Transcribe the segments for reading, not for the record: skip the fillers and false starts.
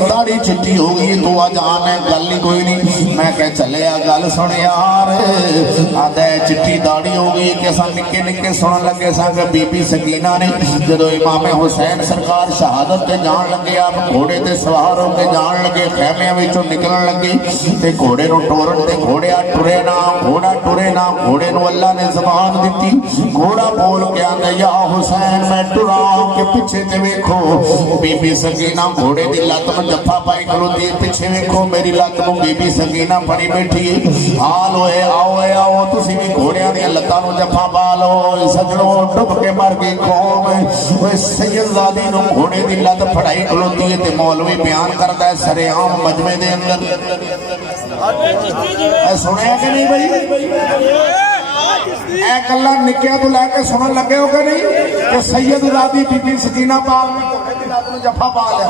داڑھی چٹی ہو گئی تو آج آنا ہے گل ہی کوئی نہیں. میں کہ چلے گل سن یار آدھا چٹی داڑھی ہو گئی کہ سا نکے نکے سنن لگے سا کہ بی بی سکینہ نے جدو امام حسین سرکار شہادت تے جان لگے آپ گھوڑے تے سوار ہو کے جان لگے خیمیاں وچوں نکلن لگے تے گھوڑے نو ٹورن تے گھوڑیا ٹرے نہ گھوڑا ٹرے نہ گھوڑے نو اللہ نے زبان دیتی گھوڑا بول کے آندا یا حسین میں ٹرا کے پیچھے تے ویکھو بی بی سکینہ گھوڑے دی لت میں جفا پائی کھلوتی ہے پیچھے ویکھو میری لت نو بی بی سکینہ پڑی بیٹھی ہے حال ہوئے آؤ تسی بھی گھوڑیاں دی لتاں نو جفا پا لو سجنوں ڈب کے مر گئی قوم وہ سید زادی نو گھوڑے دی لت پھڑائی کھلوتی ہے تے مولوی بیان کرتا ہے سر عام مجمع دے اندر اے سنیا کہ نہیں بھائی اے کلا نکیا تو لے کے سنن لگے ہو کہ نہیں کہ سید زادی بی بی سکینہ پاک نے گھوڑے دی لت نو جفا پا لیا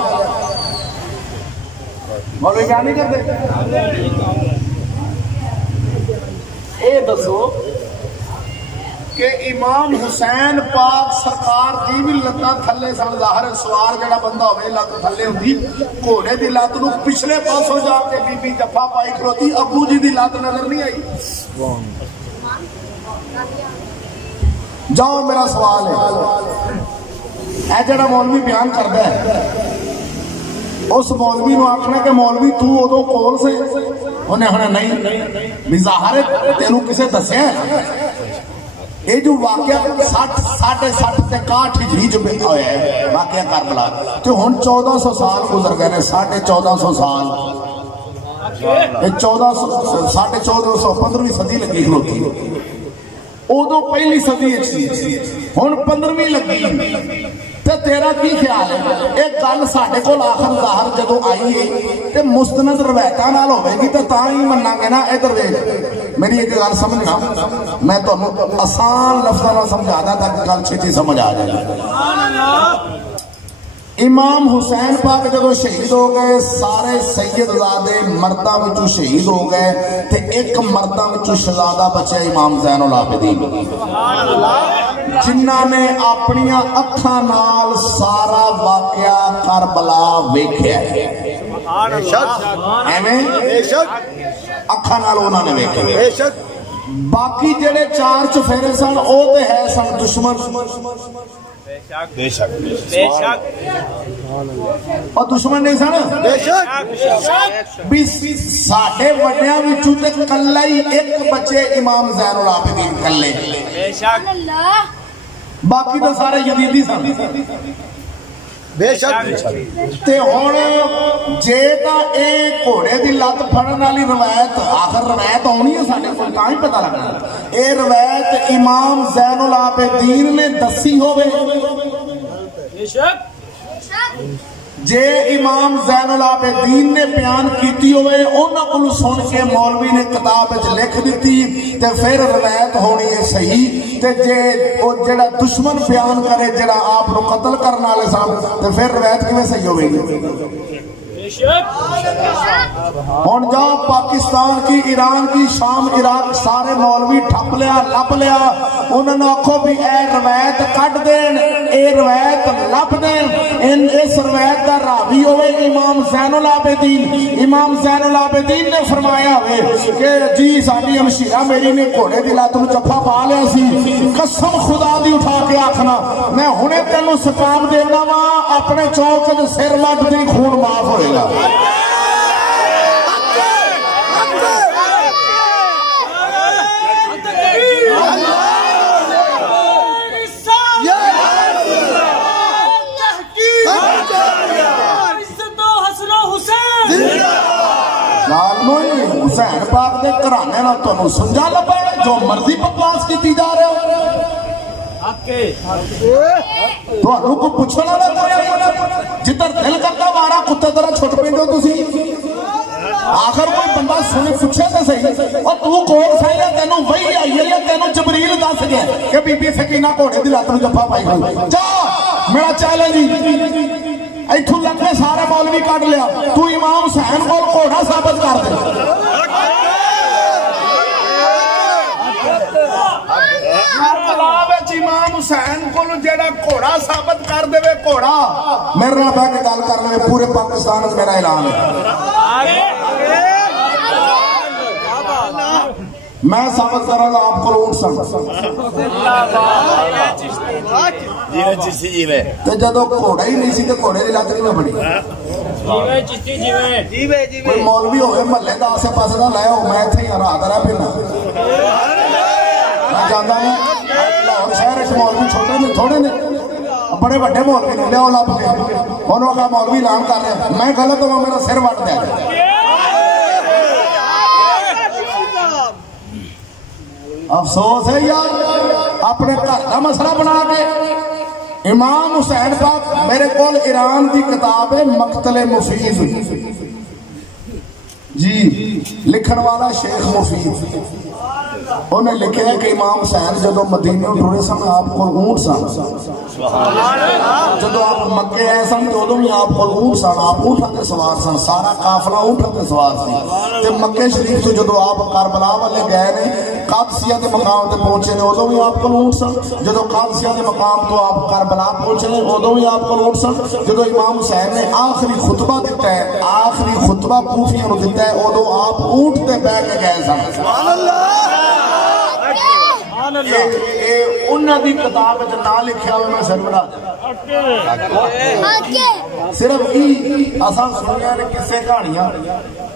مولوی کیا نہیں کرتے اے دسو کہ امام حسین پاک سرکار دی بھی لتاں تھلے سن ظاہر سوار جڑا بندہ ہوئے لت تھلے ہوندی گھوڑے دی لت نو پچھلے پاسوں جا کے بی بی جفا پائی کھلوتی ابو جی دی لت نظر نہیں آئی. جاؤ میرا سوال ہے اے جڑا مولوی بیان کردا ہے اس مولوی نو آکھنا کہ مولوی تو ادو کول سے انہیں ہونا نہیں بھی ظاہر تینوں کسے دسیا یہ جو واقعہ 60 تے 61 ہجری جو ہویا ہے واقعہ کربلا تو ہن 1400 سال گزر گئے نے 1450 سال 1450 15ویں صدی لگی کھلوتی ادو پہلی صدی ہن 15ویں لگی تے تیرا کی خیال ہے ایک گل ساڈے کول آخر ظاہر جدو آئی ہے تے مستند روایتاں نال ہوے گی تے تاں ہی مناں گے نا ادھر ویکھ میری ایک گل سمجھنا میں تانوں آسان لفظاں نال سمجھادا تاکہ گل چھتی سمجھ آ جائے. سبحان اللہ. امام حسین پاک جدو شہید ہو گئے سارے سید زادے مرداں وچوں شہید ہو گئے تے ایک مرداں وچوں شہزادہ بچے امام زین العابدین جنہاں نے اپنیاں اکھاں نال سارا واقعہ کربلا ویکھیا ہے. ایویں اکھاں نال انہاں نے ویکھیا. باقی جڑے 4 چفیرے سن او تے ہے سن دشمن بے شک اور دشمن نہیں سن بے شک بھی ساڈے وڈیاں وچوں تے کلا ہی ایک بچے امام زین العابدین کلے بے شک باقی تو سارے یزیدی سن بے شک. تے ہن جے تاں اے گھوڑے دی لت پھڑن والی روایت آخر روایت آنی ہے ساڈے کول تاں ہی پتہ لگنا اے روایت امام زین العابدین نے دسی ہوے بے شک جے امام زین العابدین نے بیان کیتی ہوئے انہاں کولوں سن کے مولوی نے کتاب وچ لکھ دتی تے پھر روایت ہونی ہے صحیح تے جے او جڑا دشمن بیان کرے جڑا آپ نو قتل کرن والے سن تے پھر روایت کیویں صحیح ہوے گی. ہن جاؤ پاکستان کی ایران کی شام عراق سارے مولوی ٹھپ لیا لب لیا انہوں نے آکھو بھی اے روایت کٹ دین اے روایت لب دین اس روایت دا راوی ہوئے امام زین العابدین. امام زین العابدین نے فرمایا ہوئے کہ جی ساڈی ہمشیرہ میری نے گھوڑے دی لت نوں جفا پا لیا سی قسم خدا دی اٹھا کے آکھنا میں ہنے تینوں سپام دینا وا اپنے چوک وچ سر وڈ دی خون معاف ہوئے گا. حسین پاک دے گھرانے نال تانوں سمجھا لبا جو مرضی بکواس کیتی جا رہے ہو تانوں کو پوچھنا نہ جدھر دل کرتا مارا کتے طرح چھٹ پیندے ہو تسی آخر کوئی بندہ سنے پوچھے تے صحیح اور تو کول سہی ہے تینوں وہی آئی ہے یا تینوں جبریل دس گیا کہ بی بی سکینہ گھوڑے دی لت نوں جفا پائی کھڑی جا میرا چیلنج ایتھوں لگے سارے مولوی کٹ لیا تو امام حسین کول گھوڑا ثابت کر دے. کربلا وچ امام حسین کو جڑا گھوڑا ثابت کر دے گھوڑا میرے نال بیٹھ کے گل کر لے پورے پاکستان میں میرا اعلان ہے میں ثابت کر رہا آپ کو اونٹ سن جدو گھوڑا ہی نہیں سی تو گھوڑے کی لت نہیں بڑی کوئی مولوی ہوئے محلے کا آسے پاسے کا لے ہو میں اتنے رات رہ پھرنا میں جانا ہوں لاہور شہر مولوی چھوٹے نے تھوڑے نے بڑے بڑے مولوی نے لیا لب کے انہوں کا مولوی اعلان کر رہے میں غلط ہوں میرا سر وٹ دیا افسوس ہے یار اپنے گھر کا مسئلہ بنا کے امام حسین پاک میرے کول ایران دی کتاب ہے مقتل مفید جی لکھن والا شیخ مفید انہیں لکھے ہے کہ امام حسین جدو مدینے ٹرے سن آپ کو اونٹ سن جدو آپ مکے آئے سن تو بھی آپ کو اونٹ سن آپ اونٹاں تے سوار سن سارا قافلہ اونٹاں تے سوار سی تے مکے شریف تو جدو آپ کربلا والے گئے نے قادسیہ کے مقام تے پہنچے نے ادو بھی آپ کو اونٹ سن جدو قادسیہ کے مقام تو آپ کربلا پہنچے نے ادو بھی آپ کو اونٹ سن جدو امام حسین نے آخری خطبہ دیتا ہے آخری خطبہ کوفیاں نو دیتا ہے ادو آپ اونٹ تے بیٹھ کے گئے سن سبحان اللہ انہاں دی کتاب وچ نہ لکھیا ہوئے میں سر بڑھا دیا صرف اساں سنیا نے کسے کہانیاں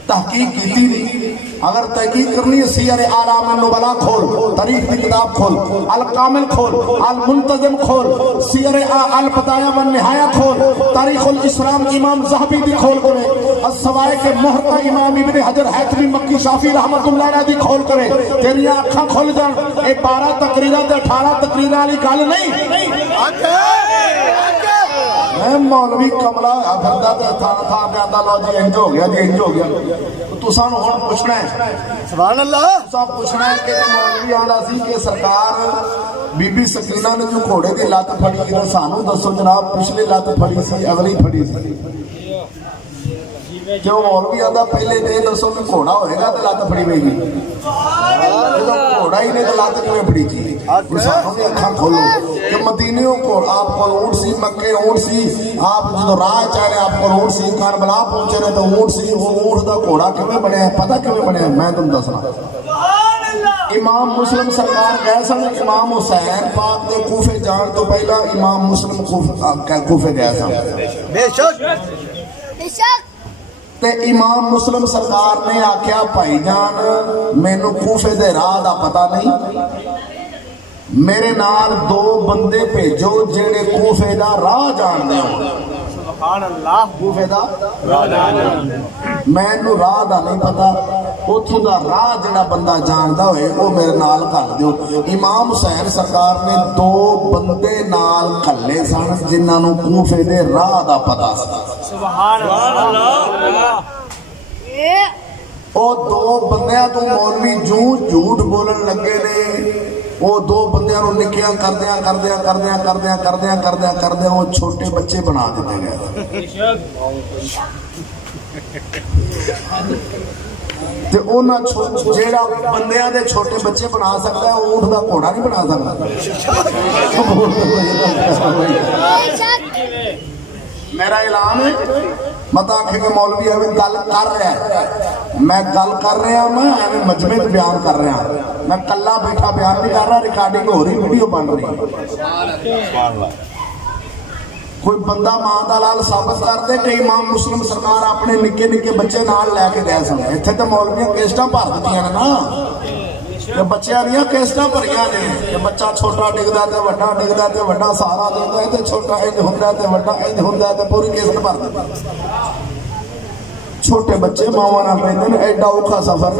تحقیق کیتی نہیں اگر تحقیق کرنی ہے سیر اعلام النبلاء کھول تاریخ کی کتاب کھول الکامل کھول المنتظم کھول سیر البدایہ والنہایہ کھول تاریخ الاسلام امام ذہبی دی کھول کرے السوائق محرقہ امام ابن حجر حیثمی مکی شافی رحمت اللہ علیہ دی کھول کرے تیری آنکھاں کھول جان اے 12 تقریرات 18 تقریرات والی گل نہیں میں مولوی کملا پھردا تے تھان تھان کے آندا لو جی انج ہو گیا جی انج ہو گیا تو سانو ہن پوچھنا ہے سبحان اللہ سب پوچھنا ہے کہ مولوی آندا سی کہ سرکار بی بی سکینہ نے جو گھوڑے دی لت پھڑی تے سانو دسو جناب پچھلی لت پھڑی سی اگلی پھڑی سی کیوں مولوی آندا پہلے تے دسو کہ گھوڑا ہوئے گا تے لت پھڑی ہوئے گی جدو گھوڑا ہی نہیں تے لت کیویں پھڑی تھی سانو بھی اکھاں کھولو کہ مدینے کو آپ کو اونٹ سی مکے اونٹ سی آپ جدو راہ چاہے آپ کو اونٹ سی کربلا پہنچے رہے تو اونٹ سی وہ اونٹ دا گھوڑا کیویں بنیا پتہ کیویں بنیا میں تم دسنا امام مسلم سرکار گئے سن امام حسین پاک دے کوفے جان تو پہلا امام مسلم کوفے گئے سن بے شک تے امام مسلم سرکار نے آکھیا بھائی جان مینوں کوفے دے راہ دا پتہ نہیں میرے نال 2 بندے بھیجو جڑے کوفے دا راہ جان دے ہو سبحان اللہ کوفے دا راہ جان مینوں راہ دا نہیں پتہ اوتھوں دا راہ جڑا بندہ جاندا ہوئے او میرے نال گھل دیو امام حسین سرکار نے 2 بندے نال گھلے سن جنہاں نوں کوفے دے راہ دا پتہ سی سبحان اللہ او 2 بندیاں تو مولوی جو جھوٹ بولن لگے نے وہ 2 بندیاں نوں نکیاں کردیاں وہ چھوٹے بچے بنا دیتے گئے تے اونا جیڑا بندیاں دے چھوٹے بچے بنا سکتا ہے اونٹ دا گھوڑا نہیں بنا سکتا میرا اعلان ہے مت آنکھیں کہ مولوی ایویں گل کر رہا ہے میں گل کر رہا میں ایویں مجمع وچ بیان کر رہا میں کلا بیٹھا بیان نہیں کر رہا ریکارڈنگ ہو رہی ویڈیو بن رہی سبحان اللہ کوئی بندہ ماں دا لال ثابت کر دے کہ امام مسلم سرکار اپنے نکے نکے بچے نال لے کے گئے سن ایتھے تے مولویاں کیسٹاں بھر دتیاں نے نا کہ بچیاں دیاں کیسٹاں بھریاں نے کہ بچہ چھوٹا ڈگدا تے وڈا سہارا دیندا ہے تے چھوٹا انج ہوندا تے وڈا انج ہوندا تے پوری کیسٹ بھر دتی چھوٹے بچے ماواں نال رہندے نے ایڈا اوکھا سفر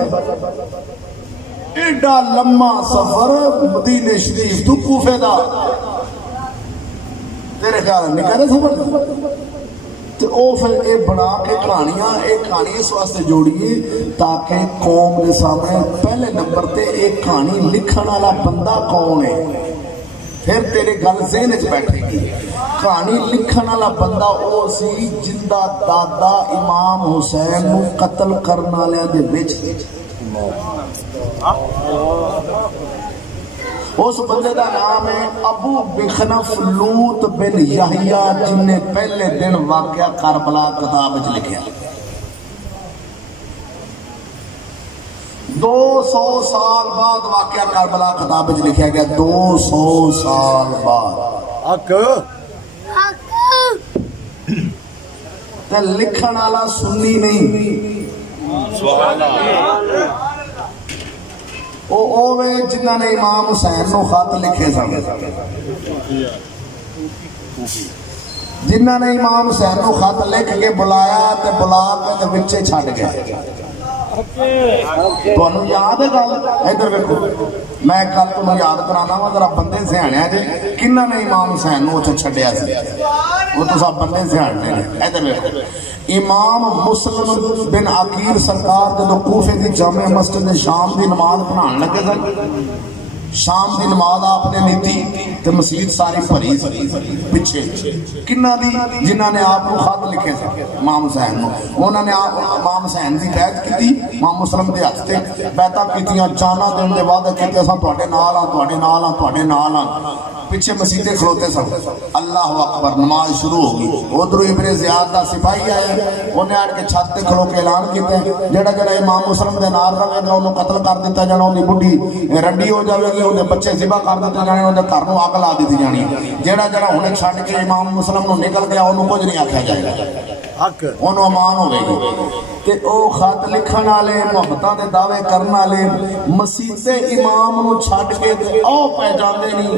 ایڈا لمبا سفر مدینے شریف تو کوفے دا تیرے خیال نکلے سفر تے او پھر اے بنا کے کہانیاں اے کہانی اس واسطے جوڑیے تاکہ قوم دے سامنے پہلے نمبر تے ایک کہانی لکھن والا بندہ کون ہے پھر تیرے گل ذہن وچ بیٹھے گی کہانی لکھن والا بندہ او سی جندا دادا امام حسین نو قتل کرن والےاں دے وچ اس بندے دا نام ہے ابو بخنف لوط بن یحییٰ، جن نے پہلے دن واقعہ کربلا کتاب وچ لکھیا۔ 200 سال بعد واقعہ کربلا کتاب وچ لکھیا گیا، 200 سال بعد۔ تے لکھن والا سنی نہیں، سبحان اللہ، اوے جنہاں نے امام حسین نو خط لکھے سن، جنہاں نے امام حسین نو خط لکھ کے بلایا تے بلا کے تے وچے چھڈ گئے۔ تانوں یاد ہے گل؟ ادھر ویکھو، میں کل تمہیں یاد کرانا وا، ذرا بندے سیانے جے کنہاں نے امام حسین نو اوتھے چھڈیا سی، وہ تو سب بندے سیانے نے۔ ادھر ویکھو، امام مسلم بن عقیل سرکار جدو کوفے دی جامع مسجد شام دی نماز پڑھان لگے سن، شام دی نماز آپ نے نیتی تے مسجد ساری بھری پیچھے کنہ دی، جنہاں نے آپ کو خط لکھے سن امام حسین نو، انہوں نے امام حسین دی بیعت کیتی، امام مسلم دے ہاتھ تے بیعتاں کیتیاں، جانا دین دے وعدے کیتے، اساں تواڈے نال ہاں، تواڈے نال ہاں، تواڈے نال ہاں۔ پیچھے مسیدے کھلوتے سن، اللہ اکبر، نماز شروع ہوگی، ادھروں ابن زیاد دا سپاہی آیا، انہیں آن کے چھت تے کھلو کے اعلان کیتا ہے جڑا جڑا امام مسلم دے نال رہے گا انہوں قتل کر دیتا جانا، انہی بڈھی رنڈی ہو جاوے گی، انہیں بچے ذبح کر دیتے جانے، انہیں گھر نو اگ لا دیتی جانی، جڑا جڑا انہیں چھڈ کے امام مسلم نو نکل گیا انہوں کچھ نہیں آکھیا جائے گا، انہوں امان ہوئے گی۔ تے او خط لکھن والے، محبتاں دے دعوے کرن والے مسجد امام نو چھڈ کے او پہ جاندے نہیں،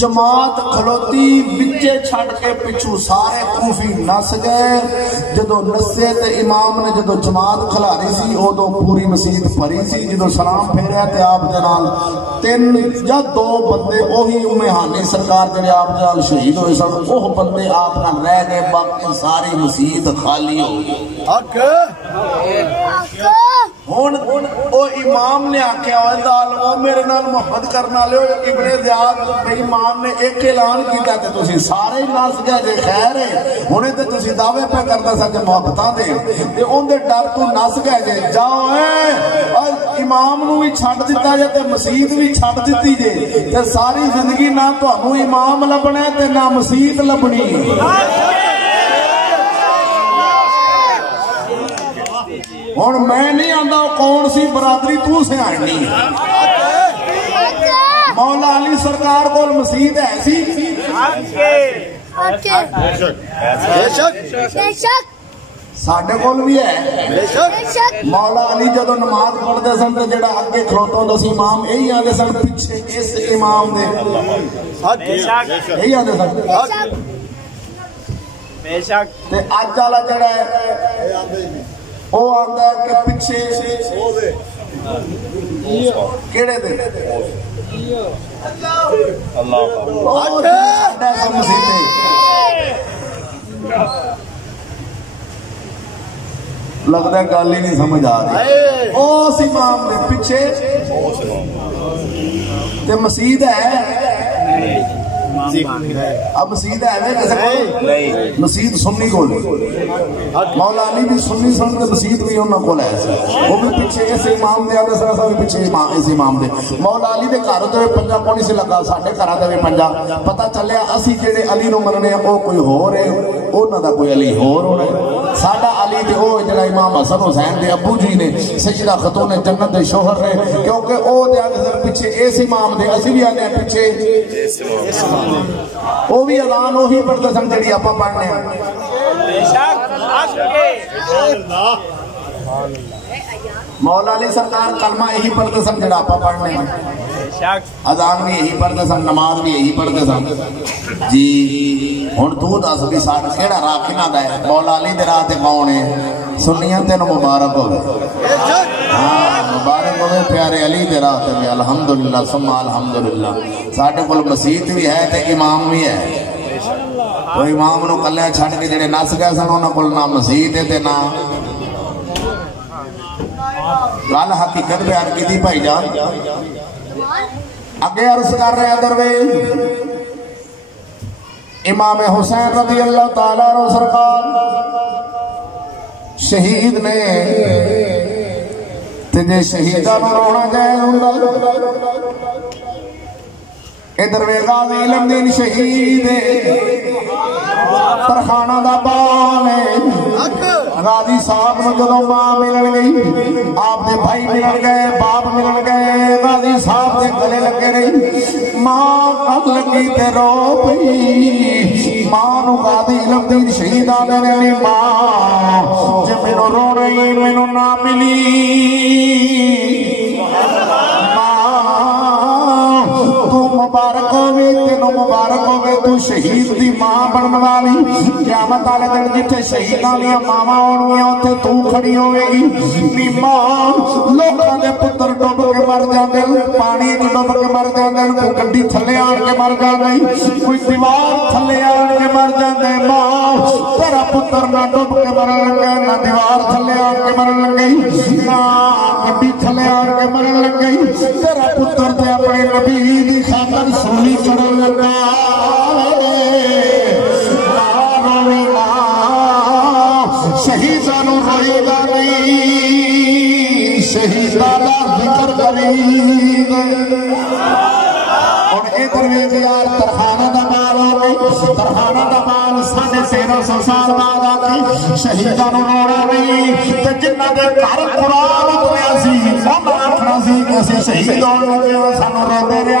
جماعت کھلوتی بچے چھڑ کے پچھو سارے کوفی نس گئے، جدو نسے تے امام نے جدو جماعت کھلاری سی ادو پوری مسجد بھری سی، جدو سلام پھیریا تے آپ دے نال 3 یا 2 بندے اوہی ام ہانی سرکار جڑے آپ دے نال شہید ہوئے سن، وہ بندے آپ نال رہ گئے، باقی ساری مسجد خالی ہو گئی۔ ہن او امام نے آکھیا اوے ظالمو میرے نال محبت کرن والے ابن زیاد بے امام نے ایک اعلان کیتا تے تسی سارے نس گئے جے، خیر ہے ہنے تے تسی دعوے پہ کردا سا محبتاں دے تے اون دے ڈر تو نس گئے جے، جاؤ اے امام نو بھی چھڈ دتا جے تے مسجد بھی چھڈ دتی جے تے ساری زندگی نہ تانوں امام لبنا تے نہ مسجد لبنی۔ ہن میں نہیں آندا کون سی برادری تو سیاڑنی، مولا علی سرکار کول مسجد ہے سی، ساڈے کول بھی ہے۔ مولا علی جدو نماز پڑھتے سن تو جڑا اگے کھلوتا ہوندا سی امام، یہی آندے سن پیچھے اس امام دے، یہی آندے سن۔ تے اج والا جڑا ہے وہ آندا ہے کہ پیچھے کیڑے دے لگتا ہے گل ہی نہیں سمجھ آ رہی، اس امام دے پیچھے تے مسجد ہے، اب مسجد ہے مسجد سنی کول، مولا علی بھی سنی سن تے مسجد بھی انہاں کول ہے، وہ بھی پیچھے اس امام دے آدھے سر بھی پیچھے اس امام دے۔ مولا علی دے گھر تے پنجا کون سی لگا، ساڈے گھراں تے پنجا، پتہ چلیا اسی جڑے علی نو مننے او کوئی ہور ہے، انہاں دا کوئی علی ہور ہونا ہے، ساڈا علی تے او جڑا امام حسن حسین دے ابو جی نے سیدہ خاتون جنت دے شوہر نے، کیونکہ او دے آدھے سر پیچھے اس امام دے، اسی بھی آنے پیچھے اس امام دے، وہ بھی اذان وہی پڑھتے سن جڑی آپ پڑھنے ہیں۔ مولا علی سرکار کلمہ یہی پڑھتے سن جڑا آپ پڑھنے ہیں، اذان بھی یہی پڑھتے سن، نماز بھی یہی پڑھتے سن۔ جی ہن تو دس بھی ساڈا کیڑا راہ کنا دا ہے؟ مولا علی دے راہ تے کون ہے؟ سنیاں تینوں مبارک ہوے، ہاں مبارک ہوے پیارے علی دے راہ تے، الحمدللہ ثم الحمدللہ۔ ساڈے کول مسجد بھی ہے تے امام بھی ہے، وہ امام نو کلے چھڈ کے جڑے نس گئے سن انہاں کول نہ مسجد ہے تے نہ گل حقیقت بیان کیتی بھائی جان۔ اگے عرض کر رہے ہیں درویش امام حسین رضی اللہ تعالیٰ عنہ سرکار شہید نے تے جے شہیداں نوں رونا جائز ہوندا ادھر وے غازی علم دین شہید ترخانہ دا بال ہے غازی صاحب نو جدوں ماں ملن گئی آپ دے بھائی ملن گئے باپ ملن گئے غازی صاحب دے گلے لگے رہی ماں کد لگی تے رو پئی ماں نو غازی علم دین شہید آدھے رہی ماں جے مینوں رو رہی مینوں نہ ملی مبارک ہوئے تینوں مبارک ہوئے تو شہید دی ماں بنن والی قیامت والے دن جتھے شہیداں دیاں ماواں ہونگیاں اوتھے تو کھڑی ہوے گی نی ماں لوکاں دے پتر ڈوب کے مر جاندے پانی وچ ڈوب کے مر جاندے کوئی گڈی تھلے آن کے مر جاندے کوئی دیوار تھلے آن کے مر جاندے ماں تیرا پتر نہ ڈوب کے مرن لگا نہ دیوار تھلے آن کے مرن لگی نہ گڈی تھلے آن کے مرن لگی تیرا پتر تے اپنے نبی دی خاطر سونی چڑھن لگا شہیداں نوں روئے گا نہیں شہیداں دا ذکر کریں اور ادھر ویکھ یار ترخانہ دا مال ہو گئی ترخانہ دا مال 1350 سال بعد آ گئی شہیداں نوں رونا نہیں تے جنہاں دے گھر قرآن اتریا سی انہاں آکھنا سی کہ اسی شہید ہون لگے سانوں روندے رہیا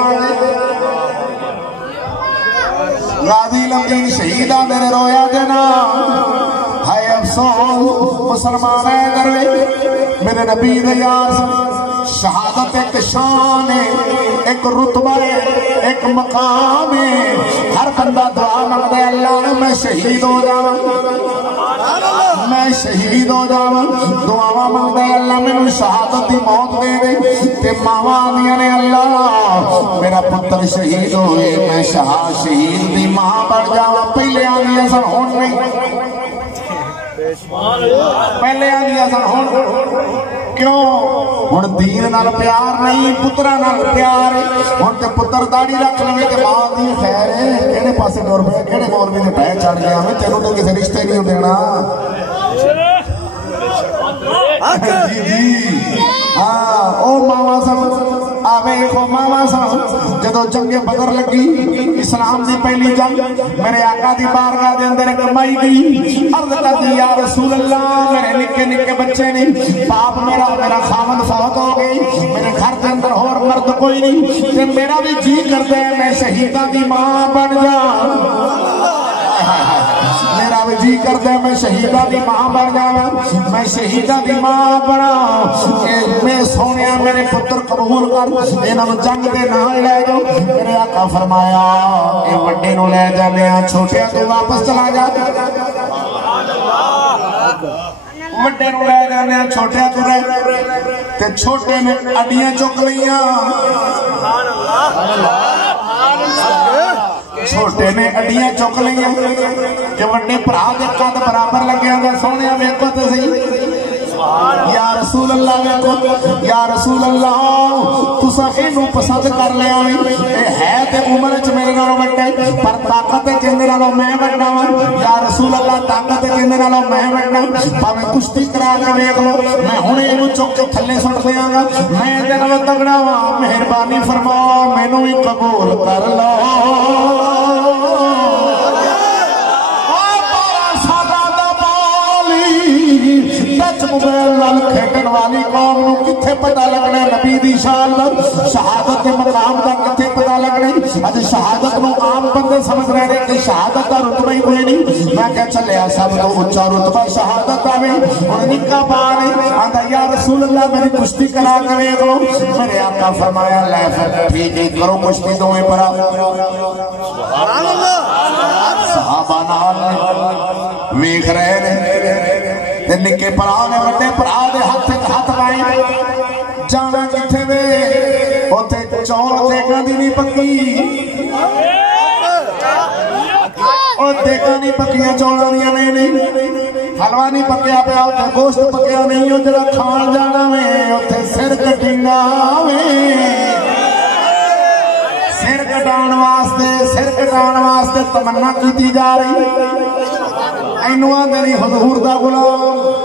غازی علم دین شہید آدھے نے رویا جنا ہائے افسوس مسلمان ہے دروے میرے نبی دیار شہادت ایک شان ہے ایک رتبہ ہے ایک مقام ہے ہر بندہ دعا مانگتا ہے اللہ میں شہید ہو جاواں میں شہید ہو جاواں دعا مانگتا ہے اللہ میں شہادت دی موت دے دے تے ماواں آندیاں نے اللہ میرا پتر شہید ہوئے میں شہید دی ماں بن جاواں پہلے آندیاں سن ہون نہیں پہلے آندیاں سن ہون کیوں ہن دین نال پیار نہیں پتراں نال پیار ہے ہن تے پتر داڑھی رکھ لوے تے ماں دی خیر ہے کیڑے پاسے ٹر پے کیڑے مولوی دے پے چڑھ گیا میں تینوں تے کسے رشتے نہیں دینا جی جی ہاں او ماواں سن آوے کو ماواں سن جدو جنگ بدر لگی اسلام دی پہلی جنگ میرے آقا دی بارگاہ دے اندر کمائی گئی عرض کر دی یا رسول اللہ میرے نکے نکے بچے نہیں باپ میرا خاوند فوت ہو گئی میرے گھر دے اندر اور مرد کوئی نہیں تے میرا بھی جی کرتا ہے میں شہیداں دی ماں بن جا میرا بھی جی کرتا ہے میں شہیداں دی ماں بن جاواں میں شہیداں دی ماں بنا میں سونیا میرے پتر قبول کر انہاں جنگ دے نال لے جاؤ میرے آقا فرمایا اے وڈے نوں لے جانے چھوٹیاں تو واپس چلا جا وڈے نوں لے جانے چھوٹیاں تو رہ تے چھوٹے نے اڈیاں چک لیاں چھوٹے نے اڈیاں چک لیاں کہ وڈے بھرا دے قد برابر لگیا گا سونیا ویکھو تے صحیح یا رسول اللہ ویکھو یا رسول اللہ تساں اینوں پسند کر لیا اے ہے تے عمر وچ میرے نالوں وڈا پر طاقت وچ میرے نالوں میں وڈا وا یا رسول اللہ طاقت وچ میرے نالوں میں وڈا بھاویں کشتی کرا کے ویکھ لو میں ہن اینوں چک کے تھلے سٹ دیاں گا میں تے نال تگڑا وا مہربانی فرما مینوں وی قبول کر لو کھیڈن والی قوم نو کتھے پتہ لگنا نبی دی شان دا شہادت کے مقام دا کتھے پتہ لگنا اج شہادت نو عام بندے سمجھ رہے ہیں کہ شہادت دا رتبہ ہی کوئی نہیں میں کہ چلیا سب تو اونچا رتبہ شہادت دا وے ہن نکاح پانے آندا یا رسول اللہ میری کشتی کرا کے ویکھ لو میرے آقا فرمایا لے پھر ٹھیک ہے کرو کشتی دوویں بھرا سبحان اللہ صحابہ نال ویکھ رہے نے نکے پرا نے وڈے پرا دے ہاتھ لائے جانا کتھے وے اوتھے چون دیکھاں دی نہیں پکی او دیکھاں نہیں پکیاں چولاں دیاں نہیں حلوا نہیں پکیا پیا اوتھے گوشت پکیا نہیں او جڑا کھان جانا وے اوتھے سر کٹینا وے سر کٹان واسطے تمنا کیتی جا رہی اینو آندے نہیں حضور دا غلام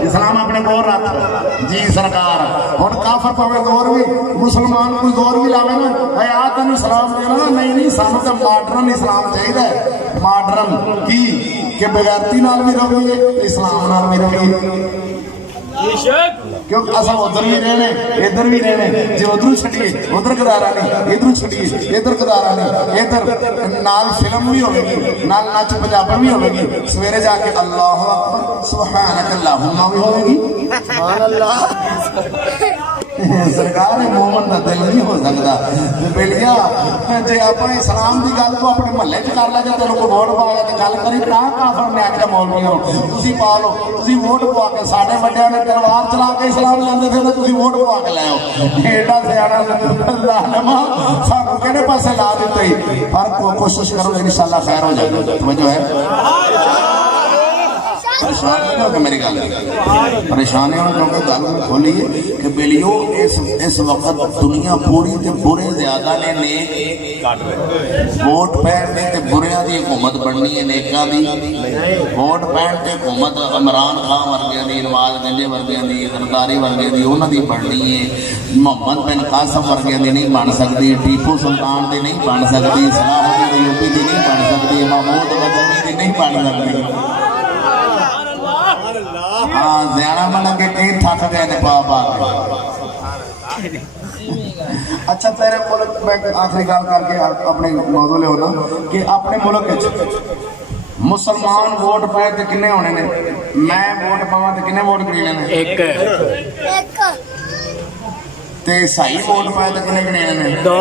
اسلام اپنے کو رکھ جی سرکار ہوں کافر پوے دور بھی مسلمان کوئی دور بھی لاوے نا آ تین اسلام دینا نہیں سانو تو ماڈرن اسلام چاہیے ماڈرن کی کہ بغیرتی نال بھی رہیے اسلام نال بھی رہیے کیونکہ اصل ادھر بھی رہنے ادھر بھی رہنے جی ادھر چھٹیے ادھر گدارا نہیں ادھر چھٹیے ادھر گدارا نہیں ادھر نال فلم بھی ہوگی نال نچ پنجابن بھی ہوگی سویرے جا کے اللہ اکبر سبحانک اللہم بھی ہوگی سبحان اللہ سرکار مومن کا دل نہیں ہو سکتا بیلیا جی آپ اسلام کی گل تو اپنے محلے چ کر لے جی تیرے کو ووٹ پا کے گل کری نہ کافر نے آخیا مولوی ہو تھی پا لو تھی ووٹ پوا کے سارے وڈیا نے تلوار چلا کے اسلام لیندے تھے تو تھی ووٹ پوا کے لے آؤ ایڈا سیاڑا ظالما سانو کہڑے پاسے لا دیتے ہی پر کوشش کرو انشاءاللہ خیر ہو جائے توجہ ہے پریشان نہیں ہو کہ میری گل پریشان ہو کیونکہ گل کھولی ہے کہ بیلیو اس وقت دنیا پوری تے برے زیادہ نے نیک ووٹ پین تے بریاں دی حکومت بننی ہے نیکاں دی ووٹ پین تے حکومت عمران خان ورگیاں دی نواز گنجے ورگیاں دی زرداری ورگیاں دی انہاں دی بننی ہے محمد بن قاسم ورگیاں دی نہیں بن سکتی ٹیپو سلطان دی نہیں بن سکتی صلاح الدین ایوبی دی نہیں بن سکتی محمود غزنوی دی نہیں بن سکتی ہاں زیادہ بنا کے کہیں تھک گئے نے پا کے اچھا تیرے ملک میں آخری گل کر کے اپنے موضوع لے ہونا کہ اپنے ملک مسلمان ووٹ پائے تے کنے ہونے نے میں ووٹ پاواں تے کنے ووٹ گنے نے ایک تے صحیح ووٹ پائے تے کنے گنے نے دو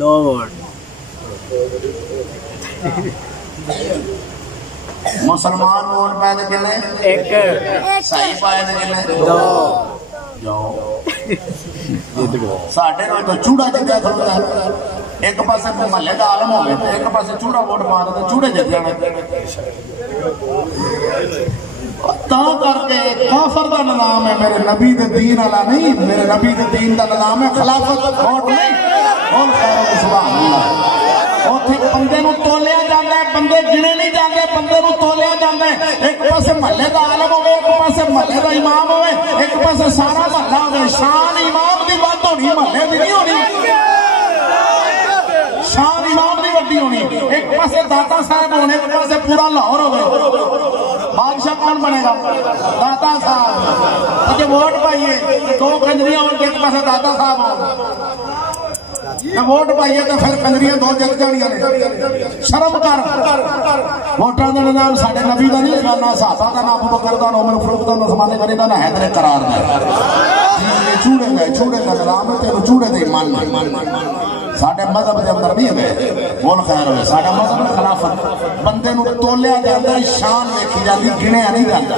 ووٹ مسلمان ووٹ پائے تے کنے ایک صحیح پائے تے کنے دو ساڈے نال تو چوڑا جگہ کھڑا ہے ایک پاسے محلے دا عالم ہوے تے ایک پاسے چوڑا ووٹ پا دے تے چوڑے جت جانے تا کر کے کافر دا نظام ہے میرے نبی دے دین والا نہیں میرے نبی دے دین دا نظام ہے خلافت ووٹ نہیں اور خیر سبحان اللہ بندے نو تولیا جانا ہے بندے گنے نہیں جاندے بندے نو تولیا جانا ہے ایک پاسے محلے دا عالم ہوے ایک پاسے محلے دا امام ہوے ایک پاسے سارا محلہ ہوے شان امام دی بات ہونی محلے دی نہیں ہونی شان امام دی وڈی ہونی ایک پاسے داتا صاحب ہونے ایک پاسے پورا لاہور ہوے بادشاہ کون بنے گا داتا صاحب جب ووٹ پائیے دو کنجریاں ہوں ایک پاسے داتا صاحب ہو ووٹ پائیے تو پھر کنجریاں دو جت جانیاں نے شرم کر ووٹاں دا نام ساڈے نبی دا نہیں نہ صحابہ دا نہ ابو بکر دا نہ عمر فاروق دا نہ عثمان غنی دا نہ حیدر قرار دا چوڑے دا نام تے چوڑے دے ایمان ساڈے مذہب دے اندر نہیں ہے بول خیر ہوئے ساڈا مذہب خلافت بندے نو تولیا جاندا شان ویکھی جاندی گنیا نہیں جاندا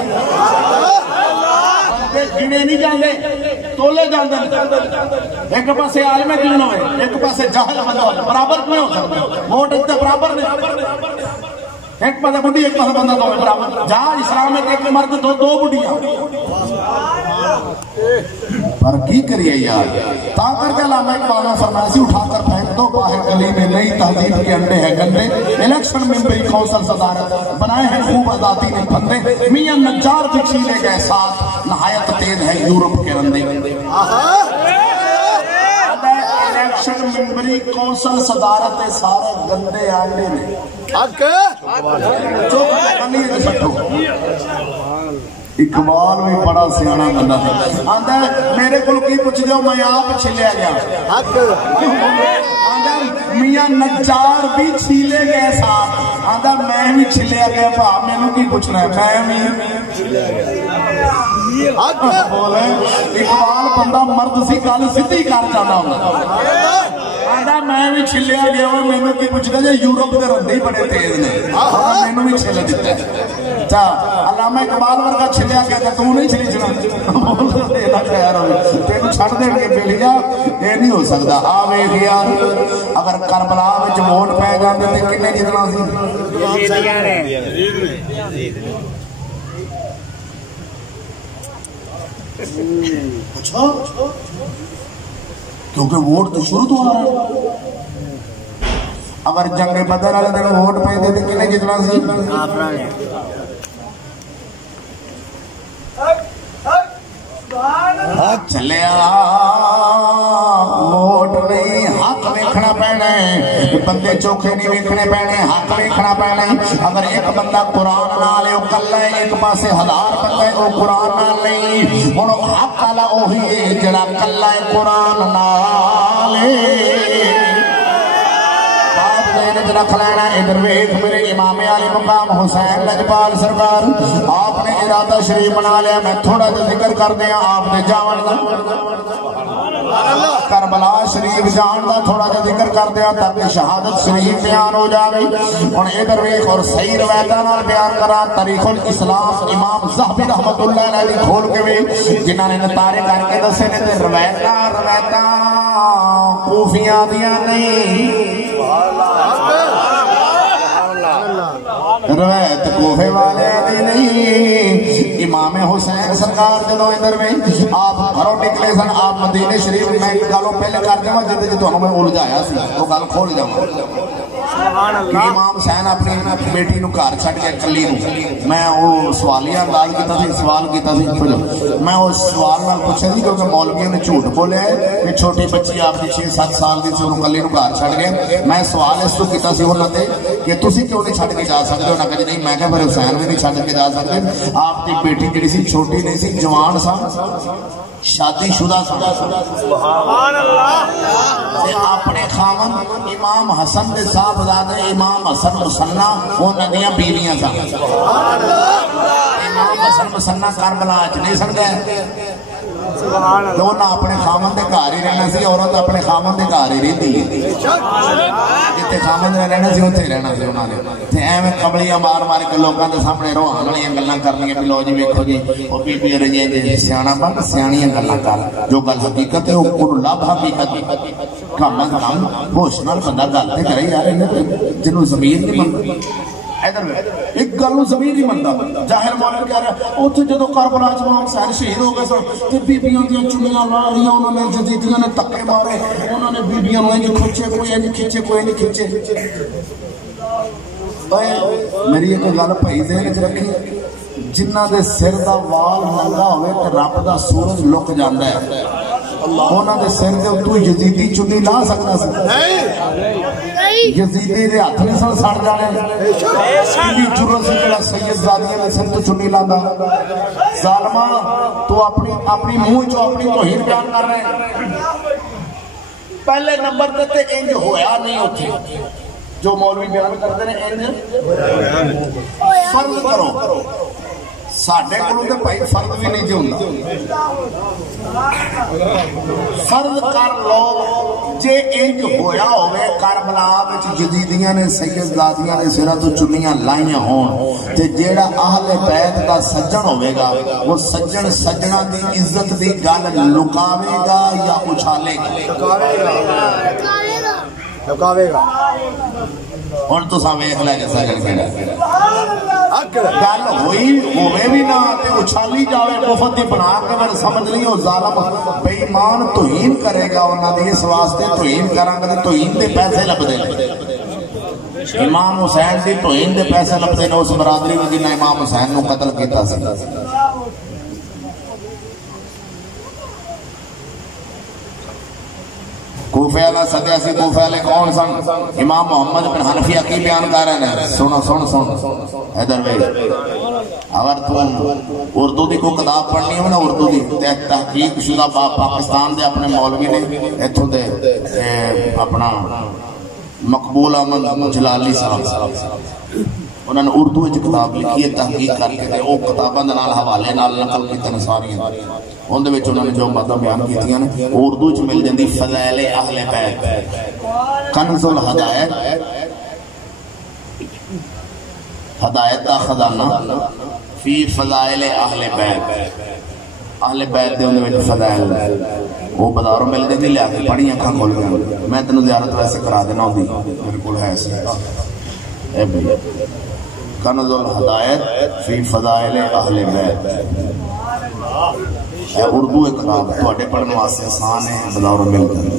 گنے نہیں جاندے تولے جاندے ایک پاسے عالم دین ہوئے ایک پاسے جاہل بندہ ہوئے برابر کیوں ہو سکتے ووٹ اتنے برابر نے ایک پاسے بڑھی ایک پاسے بندہ ہوئے برابر جہاں اسلام میں ایک مرد دو بڑھیاں پر کی کریے یار تا کر کے علامہ اقبال نے فرمایا سی اٹھا کر پھینک دو باہر گلی میں نئی تہذیب کے انڈے ہیں گندے الیکشن ممبری کونسل صدارت بنائے ہیں خوب آزادی نے پھندے میاں نجار بھی چھیلے گئے ساتھ نہایت تیز ہے یورپ کے رندے الیکشن ممبری کونسل صدارت سارے گندے آنڈے نے اقبال بھی بڑا سیانا بندہ تھا آندا میرے کو کی پوچھ دیو میں آپ چھلیا گیا آندا میاں نجار بھی چھیلے گئے ساتھ آندا میں بھی چھلیا گیا بھا مینوں کی پوچھنا ہے میں بھی بولے اقبال بندہ مرد سی گل سیدھی کر جانا ہوندا آندا میں بھی چھلیا گیا اور مینوں کی پوچھنا جے یورپ دے رندے بڑے تیز نے مینوں بھی چھل دتا ہے اچھا علامہ اقبال ورگا چھلیا گیا تو نہیں چھلی جنا تینوں چھڈ دین گے بیلیا یہ نہیں ہو سکتا آ ویکھ یار اگر کربلا وچ ووٹ پے جاندے تے کنے جتنا سی اچھا کیونکہ ووٹ تو شروع تو آ رہا ہے اگر جنگ بدر والے دن ووٹ پہ دے کنے جتنا سی چلیا ووٹ نہیں حق ویکھنا پینا ہے بندے چوکھے نہیں ویکھنے پینے حق ویکھنا پینا ہے اگر ایک بندہ قرآن نال ہے کلا ہے ایک پاسے 1000 بندہ ہے وہ قرآن نال نہیں ہن حق والا وہی ہے جڑا کلا ہے قرآن نال رکھ لینا ادھر ویکھ میرے امام علی مقام حسین لجپال سرکار آپ نے ارادہ شریف بنا لیا میں تھوڑا جا ذکر کر دیا آپ نے جان کربلا شریف جان دا تھوڑا جا ذکر کر دیا تاکہ شہادت شریف بیان ہو جائے اور ادھر ویکھ اور صحیح روایتاں نال بیان کرا تاریخ الاسلام امام ذہبی رحمت اللہ علیہ کھول کے وی جنہاں نے نتارے کر کے دسے نے تے روایتاں کوفیاں دیاں نہیں روایت کوفے والے دی نہیں امام حسین سرکار جدوں ادھر میں آپ گھروں نکلے سن آپ مدینے شریف میں ایک گلوں پہلے کر دوں جدے جدوں ہمیں الجھایا سی وہ گل کھول جاواں کہ امام حسین اپنی بیٹی نو گھر چھڈ کے کلی نو میں وہ سوالیہ انداز کیتا سی سوال کیتا سی میں اس سوال نال پوچھا سی کیونکہ مولویوں نے جھوٹ بولیا ہے کہ چھوٹی بچی آپ کی 6-7 سال دی سی انہوں کلی نو گھر چھڈ گئے میں سوال اس تو کیتا سی انہاں تے کہ تسی کیوں نہیں چھڈ کے جا سکتے انہاں کہ نہیں میں کہ پھر حسین بھی نہیں چھڈ کے جا سکتے آپ کی بیٹی جڑی سی چھوٹی نہیں سی جوان سا شادی شدہ سا سبحان اللہ اپنے خاون امام حسن دے صاحب زادے امام حسن مسنہ وہ ندیاں بیویاں سا امام حسن مسنہ کربلا اچ نہیں سکتے دونوں اپنے خامن دے گھر ہی رہنا سی عورت اپنے خامن دے گھر ہی رہتی ہے جتنے خامن نے رہنا سی اتنے رہنا سی انہوں نے تے ایویں کملیاں مار مار کے لوگوں کے سامنے روحان والیاں گلاں کرنیاں بھی لو جی ویکھو جی وہ بی بی رہی جی سیاںا بن سیاںیاں گلاں کر جو گل حقیقت ہے وہ کن لب حقیقت کم از کم ہوش نال بندہ گل تے کرے یار جنوں ضمیر نہیں منتا ایک گل زمین نہیں منتا ظاہر مولا کہہ رہا اوتھے جدوں کربلا وچ امام حسین شہید ہو گئے سن تے بیبییاں دیاں چنیاں لا لیاں انہوں نے جدیدیاں نے تکے مارے انہوں نے بیبییاں نوں انج کھچے کوئی انج کھچے کوئی نہیں کھچے میری ایک گل بھائی ذہن وچ رکھی جنہاں دے سر دا وال ننگا ہوئے تے رب دا سورج لک جاندا ہے انہاں دے سر دے اوتوں یزیدی چنی لا سکدا سی یزیدی دے ہاتھ نہیں سن سڑ جانے کیڑی جرت سی جڑا سید زادیاں دے سر تو چنی لاندا ظالما تو اپنی منہ چوں اپنی توہین بیان کر رہے ہیں پہلے نمبر تے انج ہویا نہیں اوتھے جو مولوی بیان کرتے ہیں انج فرض کرو ساڈے کولوں تے بھائی فرض بھی نہیں جوندا فرض کر لو جے انج ہویا ہوے کربلا وچ یزیدیاں نے سیدزادیاں نے سراں تو چنیاں لائیاں ہون تے جیڑا اہل بیت دا سجن ہوے گا وہ سجن سجنا دی عزت دی گل لکاوے گا یا اچھالے گا لکاوے گا ہن تساں ویکھ لے جے سجن کیڑا گل ہوئی ہوئے بھی نہ تے اچھالی جاوے کفر دی بنا کے میں سمجھ نہیں ہو ظالم بے ایمان توہین کرے گا انہاں دی اس واسطے توہین کراں گے توہین دے پیسے لبدے نے امام حسین دی توہین دے پیسے لبدے نے اس برادری نے جنہاں امام حسین نو قتل کیتا سی کوفے والا سدیا سی کوفے والے کون سن امام محمد بن حنفیہ کی بیان کر رہے ہیں سنو سن سن ادھر ویکھ اگر تو اردو دی کوئی کتاب پڑھنی ہو نا اردو دی تحقیق شدہ پاکستان دے اپنے مولوی نے ایتھوں دے اپنا مقبول احمد جلالی صاحب انہوں نے اردو وچ کتاب لکھی ہے تحقیق کر کے او کتاباں دے نال حوالے نال نقل کیتے نے ساریاں ان دے وچ انہوں نے جو باتاں بیان کیتیاں نے اردو وچ مل جاندی فضائل اہل بیت کنز الہدایت ہدایت دا خزانہ فی فضائل اہل بیت دے ان دے وچ فضائل وہ بازاروں مل جاندی لے کے پڑھی اکھاں کھول کے میں تینوں زیارت ویسے کرا دینا ہوندی میرے کول ہے سی اے بھائی کنز الہدایت فی فضائل اہل بیت اردو کتاب تھوڑے پڑھنے واسطے آسان ہے بازاروں مل جاندی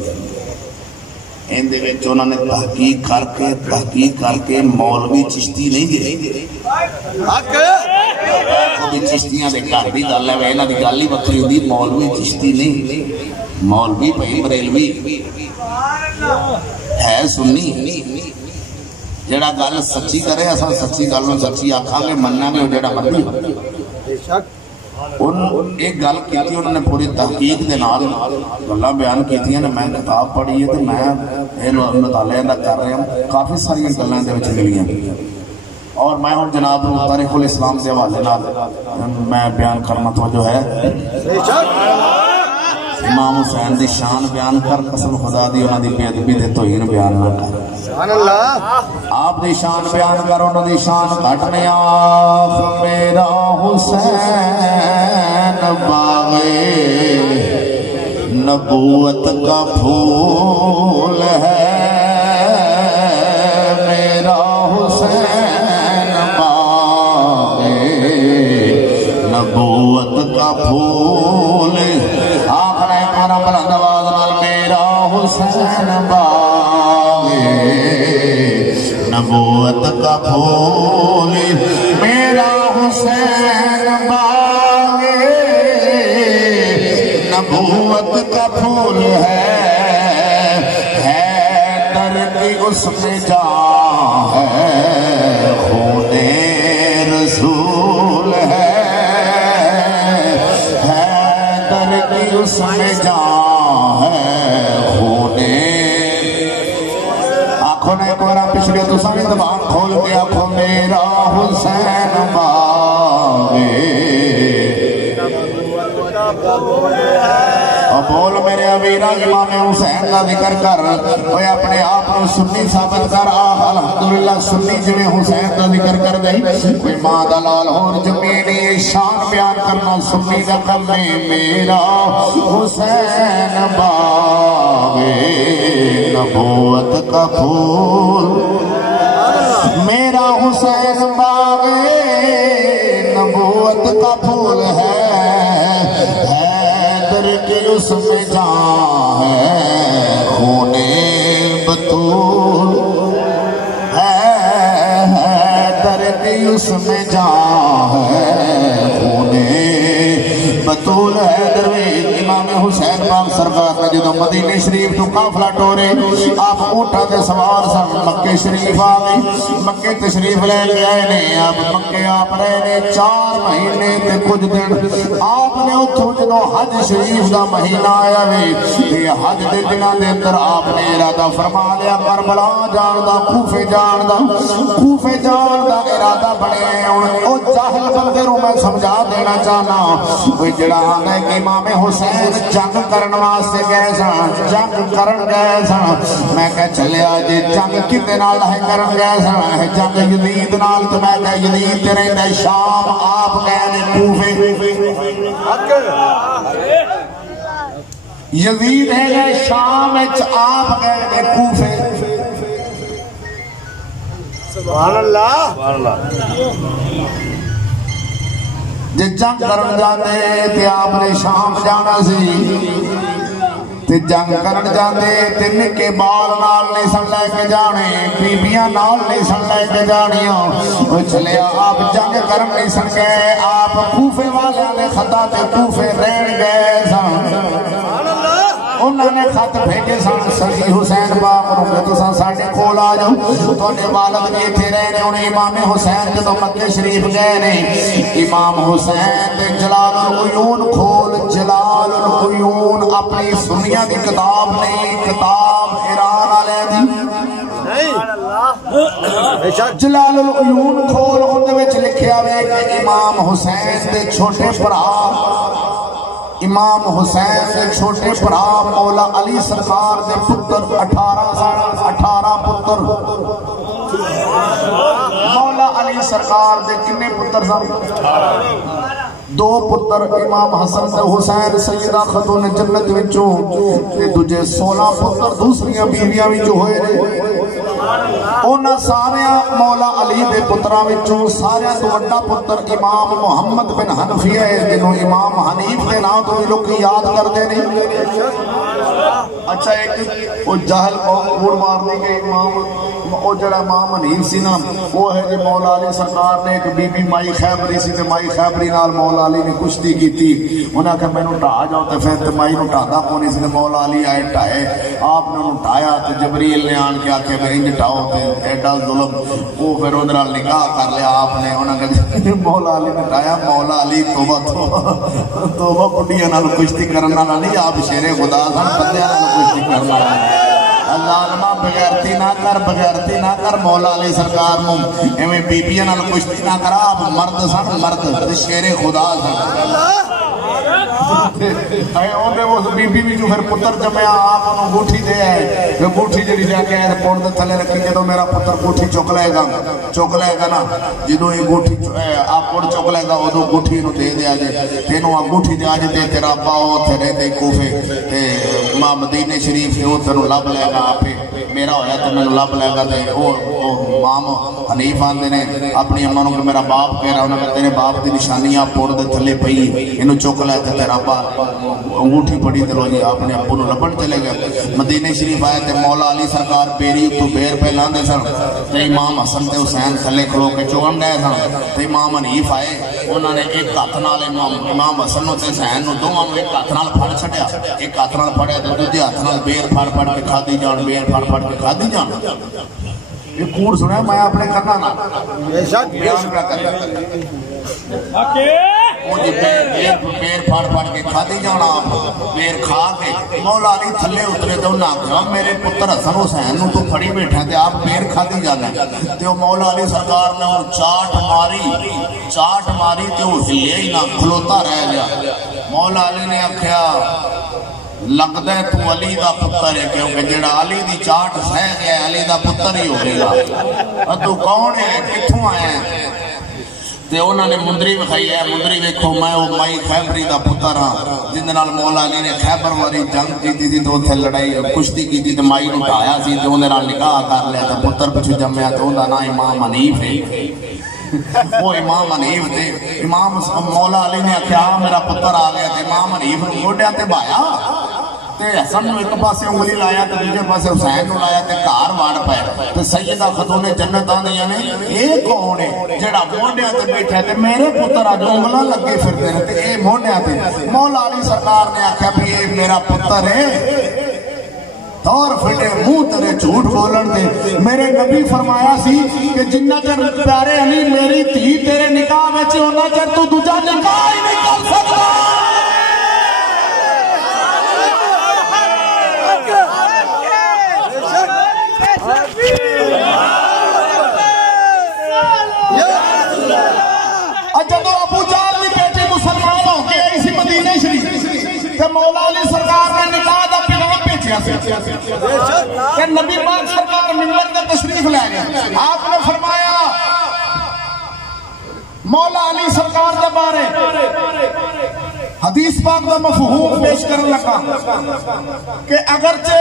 انہوں نے تحقیق کر کے مولوی چشتی نہیں گئے چشتیاں دے گھر دی گل ہے انہاں دی گل ہی وکری ہوندی مولوی چشتی نہیں مولوی بھائی بریلوی ہے سنی جڑا گل سچی کرے اساں سچی گل نوں سچی آکھاں گے مننا گے جڑا منی بے شک ایک گل کی انہوں نے پوری تحقیق دے نال گلاں بیان کیتیاں نے میں کتاب پڑھی ہے تے میں مطالعہ کر رہا ہوں کافی ساری گلاں دے وچ ملیاں اور میں ہوں جناب تاریخ الاسلام کے حوالے نال میں بیان کرنا تو جو ہے امام حسین دی شان بیان کر قسم خدا دی انہاں دی بے ادبی تے توہین بیان نہ کر سبحان اللہ آپ دی شان بیان کر انہاں دی شان گھٹنے آخ میرا حسین باغے نبوت کا پھول ہے میرا حسین باغے نبوت کا پھول بلند آواز نال میرا حسین باغے نبوت کا پھول میرا حسین باغے نبوت کا پھول ہے در کی اس میں جان ہے خون رسول ہے اس میں جان ہے خونے آنکھوں نے کوئی پچھلے تو ساری زبان کھول کے آنکھوں میرا حسین باغے اور بول میرے امیرہ امام حسین کا ذکر کر وہ اپنے آپ کو سنی ثابت کر آہ الحمدللہ سنی جنہیں حسین کا ذکر کر دیں کوئی ماں دلال اور جمینی شان بیان کرنا سنی کا کرنے میرا حسین باغے نبوت کا پھول میرا حسین باغے نبوت کا پھول ہے کہ اس میں جان ہے خون بطول ہے درد اس میں جان ہے خون بطول ہے درویش امام حسین پاک سرکار نے جدو مدینہ شریف تو قافلہ ٹورے آپ اونٹاں دے سوار سن مکہ شریف آگئی مکہ تشریف لے کے آئے نے آپ مکہ آپ رہے نے 4 مہینے تے کچھ دن آپ نے اتھو جدو حج شریف دا مہینہ آیا وے یہ حج دے دنوں دے اندر آپ نے ارادہ فرما لیا کربلا جان دا کوفے جان دا ارادہ بنے او جاہل بندے رو میں سمجھا دینا چاہنا کوئی جڑا آنا ہے کہ امام حسین جنگ کرن واسطے گئے سن جنگ کرن گئے سن میں کہہ چلے آجے جنگ کتے نال ہے کرن گئے سن جنگ یزید نال تو میں کہہ یزید تیرے دے شام آپ گئے نے کوفے یزید ہے گئے شام آپ گئے نے کوفے سبحان اللہ جے جنگ کرن جاندے تے آپ نے شام جانا سی تے جنگ کرن جاندے تے نکے بال نال نہیں سن لے کے جانے بیبیاں نال نہیں سن لے کے جانیاں وہ چلے آپ جنگ کرن نہیں سن گئے آپ کوفے والے نے خطا تے کوفے رہن گئے سن انہوں نے خط بھیجے سن سری حسین باغ روکے تو سن ساڑھے کھول آ جاؤ تو نے والد بھی تھے رہنے انہیں امام حسین کے تو مکہ شریف گئے نہیں امام حسین دے جلال العیون کھول جلال العیون اپنی سنیہ دی کتاب نہیں کتاب ایران آلے دی جلال العیون کھول اندھے وچ لکھیا ہوئے کہ امام حسین دے چھوٹے پرہا امام حسین دے چھوٹے پرا مولا علی سرکار دے پتر 18 پتر مولا علی سرکار دے کنے پتر سن 2 پتر امام حسن تے حسین سیدہ خاتون جنت وچوں تے دوجے 16 پتر دوسریاں بیویاں وچوں ہوئے نے انہاں سارے مولا علی دے پتراں وچوں سارے تو بڑا پتر امام محمد بن حنفیہ ہے جنوں امام حنیف دے نام تو لوگ یاد کردے نے اچھا ایک وہ جہل کوڑ مارنے کے امام وہ جڑا امام حنیف سی نا وہ ہے جی مولا علی سرکار نے ایک بی بی مائی خیبری سی تے مائی خیبری نال مولا علی نے کشتی کی تھی انہاں کہ مینوں ٹھا جاؤ تے پھر تے مائی نوں ٹھادا کونی سی تے مولا علی آئے ٹھائے آپ نے انہوں ٹھایا تے جبریل نے آن کے آکھے میں انج ٹھاؤ تے ایڈا ظلم وہ پھر اودے نال نکاح کر لیا آپ نے انہاں کہ مولا علی نے ٹھایا مولا علی توبہ توبہ بڈیاں نال کشتی کرن نال نہیں آپ شیر خدا سن بندیاں نال کشتی کرن نال ظالمہ بغیرتی نہ کر مولا علی سرکار نوں ایویں بیبیاں نال کشتی نہ کرا آپ مرد سن مرد شیر خدا سن اس بی بھی جو پھر پتر جمیا آپ انہوں گوٹھی دے آئے جو گوٹھی جڑی جا کے آئے پوڑ دے تھلے رکھی جدو میرا پتر گوٹھی چک لے گا نا جدو یہ گوٹھی آپ پوڑ چک لے گا ادو گوٹھی نو دے دیا جائے تینوں آپ گوٹھی دے آج دے تیرا باؤ تھے رہے دے کوفے ماں مدینہ شریف سے وہ تینوں لب لے گا آپ میرا ہویا تو میں لب لے گا دے امام حنیف آندے نے اپنی امانوں کے میرا باپ کہہ رہا انہوں نے تیرے باپ دی نشانیاں پوڑ دے تھلے پئی انہوں چک لے تے تیرا باپ انگوٹھی پڑی تے لو جی آپ نے ابو نو لبن چلے گئے مدینہ شریف آئے تے مولا علی سرکار پیری تو بیر پہ لاندے سن تے امام حسن تے حسین تھلے کھلو کے چون گئے سن تے امام حنیف آئے انہوں نے ایک ہاتھ نال امام حسن نو تے حسین نو دوواں نو ایک ہاتھ نال پھڑ چھڈیا ایک ہاتھ نال پھڑیا تے دوجے ہاتھ نال بیر پھڑ پھڑ کے کھادی جان بیر پھڑ پھڑ کے کھادی جان یہ کوڑ سنیا میں اپنے کرنا نا بیان کا کرنا پیر پھاڑ پھاڑ کے کھادی جانا آپ پیر کھا کے مولا علی تھلے اترے تو انہاں کہا میرے پتر حسن حسین نو تو پھڑی بیٹھا تے آپ پیر کھادی جانا تے وہ مولا علی سرکار نے وہ چاٹ ماری تے وہ ہلے ہی نہ کھلوتا رہ گیا مولا علی نے آکھیا لگتا ہے تو علی دا پتر ہے کیونکہ جڑا علی دی چاٹ سہ گیا علی دا پتر ہی ہو گیا تو کون ہے کتھوں آیا ہے تے انہوں نے مندری بکھائی ہے مندری دیکھو میں وہ مائی خیبری دا پتر ہاں جن نال مولا علی نے خیبر والی جنگ کی تھی تو اتنے لڑائی کشتی کی تھی تو مائی نو ٹھایا سی تو انہوں نے نکاح کر لیا تو پتر پیچھے جمیا تو انہوں نے امام حنیف ہے وہ امام حنیف تھے امام مولا علی نے کیا میرا پتر آ گیا تھے امام حنیف نے گوڈیا تے بایا تے حسن نو ایک پاسے انگلی لایا تے دوسرے پاسے حسین نو لایا تے کار واڑ پایا تے سیدہ خاتون جنت آندیاں نے اے کون ہے جڑا مونڈیاں تے بیٹھا تے میرے پتر اج انگلاں لگے پھردے نے تے اے مونڈیاں تے مولا علی سرکار نے آکھیا بھی اے میرا پتر ہے دور پھٹے منہ تیرے جھوٹ بولن دے میرے نبی فرمایا سی کہ جنہ چر پیارے علی میری دھی تیرے نکاح وچ ہونا چر تو دوجا نکاح ہی نہیں کر سکتا جدو ابو جہل کی بیٹی مسلمان ہو کے اسی مدینہ شریف تے مولا علی سرکار نے نکاح دا پیغام بھیجیا کہ نبی پاک سرکار منبر تے تشریف لے گئے آپ نے فرمایا مولا علی سرکار دے بارے حدیث پاک دا مفہوم پیش کرنے لگا کہ اگرچہ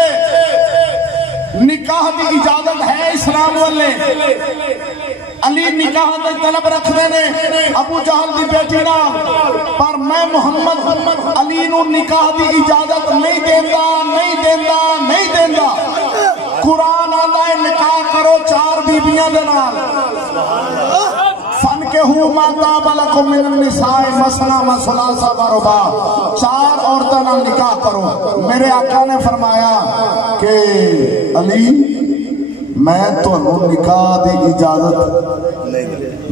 نکاح دی اجازت ہے اسلام والے علی نکاح دی طلب رکھنے نے ابو جہل دی بیٹی نا پر میں محمد علی نو نکاح دی اجازت نہیں دیندا قرآن آندا ہے نکاح کرو 4 بیبیاں دے نال فَانْكِحُوا مَا طَابَ لَكُم مِّنَ النِّسَاءِ مَثْنَىٰ وَثُلَاثَ وَرُبَاعَ 4 عورتوں نال نکاح کرو میرے آقا نے فرمایا کہ علی میں تو نکاح دی اجازت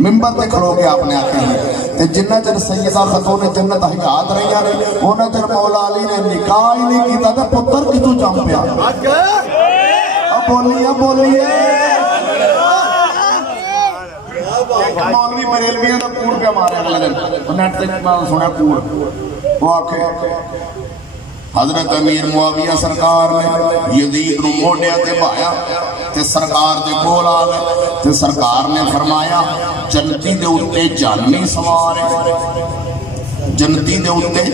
ممبر تے کھڑو کے آپ نے آکھیا ہے جنہ چر سیدہ خاتون جنت حیات رہی ہیں انہاں چر مولا علی نے نکاح ہی نہیں کیتا تے پتر کتوں جم پیا بولیے مولوی بریلویاں دا کوڑ پہ مارے اگلے دن نیٹ تے سنیا کوڑ وہ آکھے حضرت امیر معاویہ سرکار نے یزید نو موڈیا تے بھایا تے سرکار دے کول آ گئے تے سرکار نے فرمایا جنتی دے اوتے جہنمی سوار ہے جنتی دے اوتے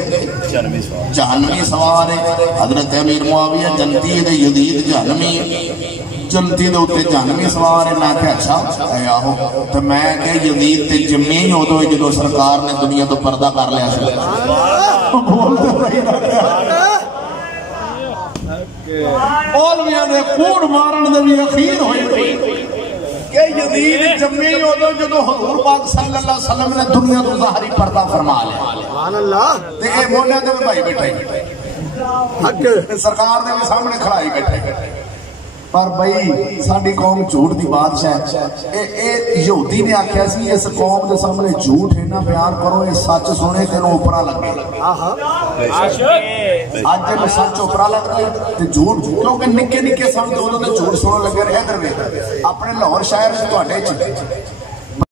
جہنمی سوار ہے حضرت امیر معاویہ جنتی دے یزید جہنمی جنتی دے اوتے جہنمی سوار ہے میں کہ اچھا اے آہو تو میں کہ یزید تے جمی ہو دو جدو سرکار نے دنیا تو پردہ کر لیا سی بول دے رہی مولویاں نے کوڑ مارن دے بھی اخیر ہوئی کہ یزید جمی ادو جدو حضور پاک صلی اللہ علیہ وسلم نے دنیا تو ظاہری پردہ فرما لیا سبحان اللہ تے اے مولیاں دے بھائی بیٹھے حق سرکار دے سامنے کھڑائی بیٹھے پر بھائی ساری قوم جھوٹ دی بادشاہ اے یہودی نے آخیا سی اس قوم دے سامنے جھوٹ ہے نا بیان کرو یہ سچ سنے تینوں اوپرا لگے اج جب سچ اوپرا لگ گئے تے جھوٹ کیونکہ نکے نکے سن دونوں تے جھوٹ سنن لگے ادھر ویکھ اپنے لاہور شہر وچ تواڈے